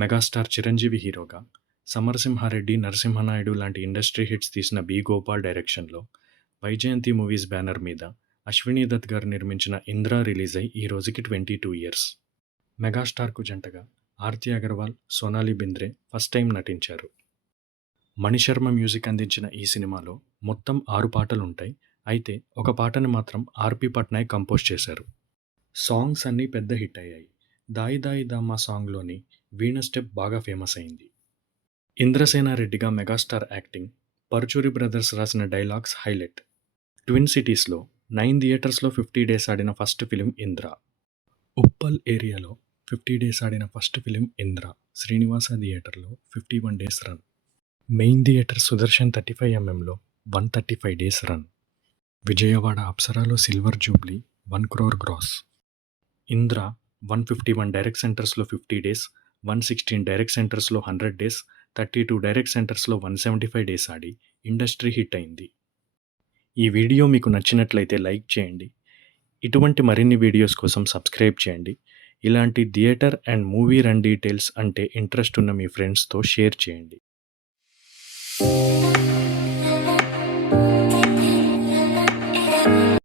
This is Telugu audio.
మెగాస్టార్ చిరంజీవి హీరోగా, సమరసింహారెడ్డి, నరసింహానాయుడు లాంటి ఇండస్ట్రీ హిట్స్ తీసిన బి. గోపాల్ డైరెక్షన్‌లో, వైజయంతి మూవీస్ బ్యానర్ మీద అశ్వినీ దత్ గారు నిర్మించిన 'ఇంద్ర' రిలీజ్ అయి ఈ రోజుకి 22 ఇయర్స్. మెగాస్టార్‌కు జంటగా ఆర్తి అగర్వాల్, సోనాలి బింద్రే ఫస్ట్ టైం నటించారు. మణిశర్మ మ్యూజిక్ అందించిన ఈ సినిమాలో మొత్తం 6 పాటలుంటాయి. అయితే ఒక పాటని మాత్రం ఆర్‌పి పట్నాయక్ కంపోజ్ చేశారు. సాంగ్స్ అన్నీ పెద్ద హిట్ అయ్యాయి. 'దాయి దాయి దామ్మా' సాంగ్‌లోని వీణ స్టెప్ బాగా ఫేమస్ అయింది. ఇంద్రసేనారెడ్డిగా మెగాస్టార్ యాక్టింగ్, పరుచూరి బ్రదర్స్ రాసిన డైలాగ్స్ హైలైట్. ట్విన్ సిటీస్‌లో 9 థియేటర్స్‌లో 50 డేస్ ఆడిన ఫస్ట్ ఫిల్మ్ 'ఇంద్ర'. ఉప్పల్ ఏరియాలో 50 డేస్ ఆడిన ఫస్ట్ ఫిల్మ్ 'ఇంద్ర'. శ్రీనివాస థియేటర్లో 51 days run. Main theatre Sudarshan 35mm లో 135 డేస్ రన్. విజయవాడ అప్సరాలో silver jubilee 1 crore gross. 'Indra' 151 direct సెంటర్స్‌లో 50 డేస్, 116 డైరెక్ట్ సెంటర్స్‌లో 100 డేస్, 32 డైరెక్ట్ సెంటర్స్‌లో 175 డేస్ ఆడి ఇండస్ట్రీ హిట్ అయింది. ఈ వీడియో మీకు నచ్చినట్లయితే లైక్ చేయండి. ఇటువంటి మరిన్ని వీడియోస్ కోసం సబ్స్క్రైబ్ చేయండి. ఇలాంటి theatre and movie run details అంటే ఇంట్రెస్ట్ ఉన్న మీ ఫ్రెండ్స్‌తో షేర్ చేయండి.